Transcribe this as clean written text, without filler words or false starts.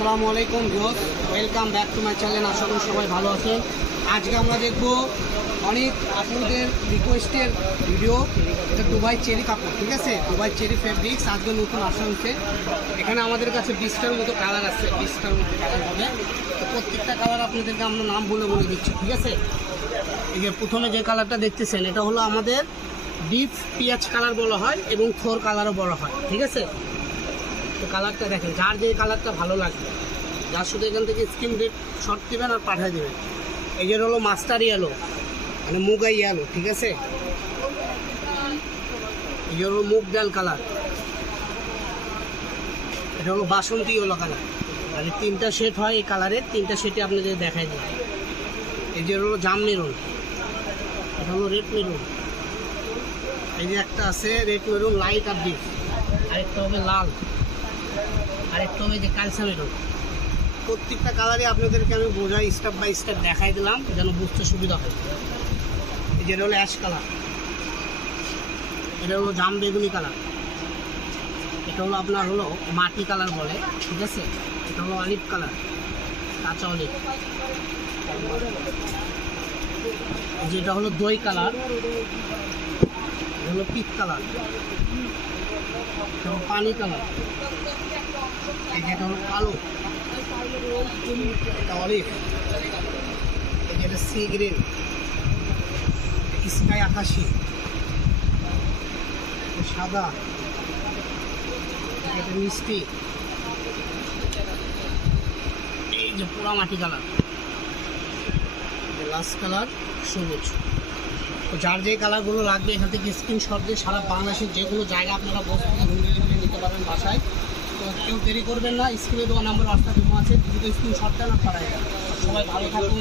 আসসালামু আলাইকুম viewers, welcome back to my channel. আশা করি সবাই ভালো আছেন। আজকে আমরা দেখব অনেক আপনাদের রিকোয়েস্টের ভিডিও। এটা দুবাই চেরি কাপড়, ঠিক আছে, দুবাই চেরি ফেব্রিক্স আজকে নতুন আসা হচ্ছে। এখানে আমাদের কাছে 20টার মতো কালার আছে, 20টার মতো কালার হবে। তো প্রত্যেকটা কালার আপনাদেরকে আমরা নাম বলে বলে দিচ্ছি, ঠিক আছে। এই যে প্রথমে যে কালারটা দেখতেছেন এটা হলো আমাদের ডিপ পিঁয়াজ কালার বলা হয় এবং থোর কালারও বলা হয়, ঠিক আছে। তো কালারটা দেখেন, যার যে কালারটা ভালো লাগবে, যার শুধু এখান থেকে স্ক্রিন শট দেবেন আর পাঠিয়ে দেবেন। এই যে হলো মাস্টার ইয়েলো, মানে মুগা ইয়েলো, ঠিক আছে। এই যে হলো মুগ ডাল কালার, এটা হলো বাসন্তী ইয়েলো কালার। মানে তিনটা শেড হয় এই কালারের, তিনটা শেডে আপনাদের দেখাই দেবে। এই যে হলো জাম মেরুন, এটা হলো রেড মেরুন। এই যে একটা আছে রেড মেরুন লাইট আর ডিপ, আরেকটা হবে লাল, আরেকটা হবে যে কালসা মেরুন। প্রত্যেকটা কালারই আপনাদেরকে আমি বোঝাই, স্টেপ বাই স্টেপ দেখাই দিলাম যেন বুঝতে সুবিধা হয়। এই যেটা হলো অ্যাশ কালার, এটা হলো জাম বেগুনি কালার, এটা হলো আপনার হলো মাটি কালার বলে, ঠিক আছে। এটা হলো অলিভ কালার, কাঁচা অলিভ। যেটা হলো দই কালার, এটা হলো পিক কালার, এটা হলো পানি কালার। এই যেটা হলো কালো, এটা অলিভ। এই যেটা সি গ্রিন, স্কাই আকাশি, সাদা, এটা মিষ্টি। এই যে পোড়া মাটি কালার, লাস্ট কালার সবুজ। তো যার যে কালারগুলো লাগবে এখান থেকে স্ক্রিনশট দিয়ে সারা বাংলাদেশের যে কোনো জায়গায় আপনারা বসে হোম ডেলিভারি নিতে পারবেন বাসায়। তো কেউ দেরি করবেন না, স্ক্রিনে দেওয়া নাম্বার হোয়াটসঅ্যাপ আছে, দ্রুত স্ক্রিনশটটা না পাঠাই। সবাই ভালো থাকুন।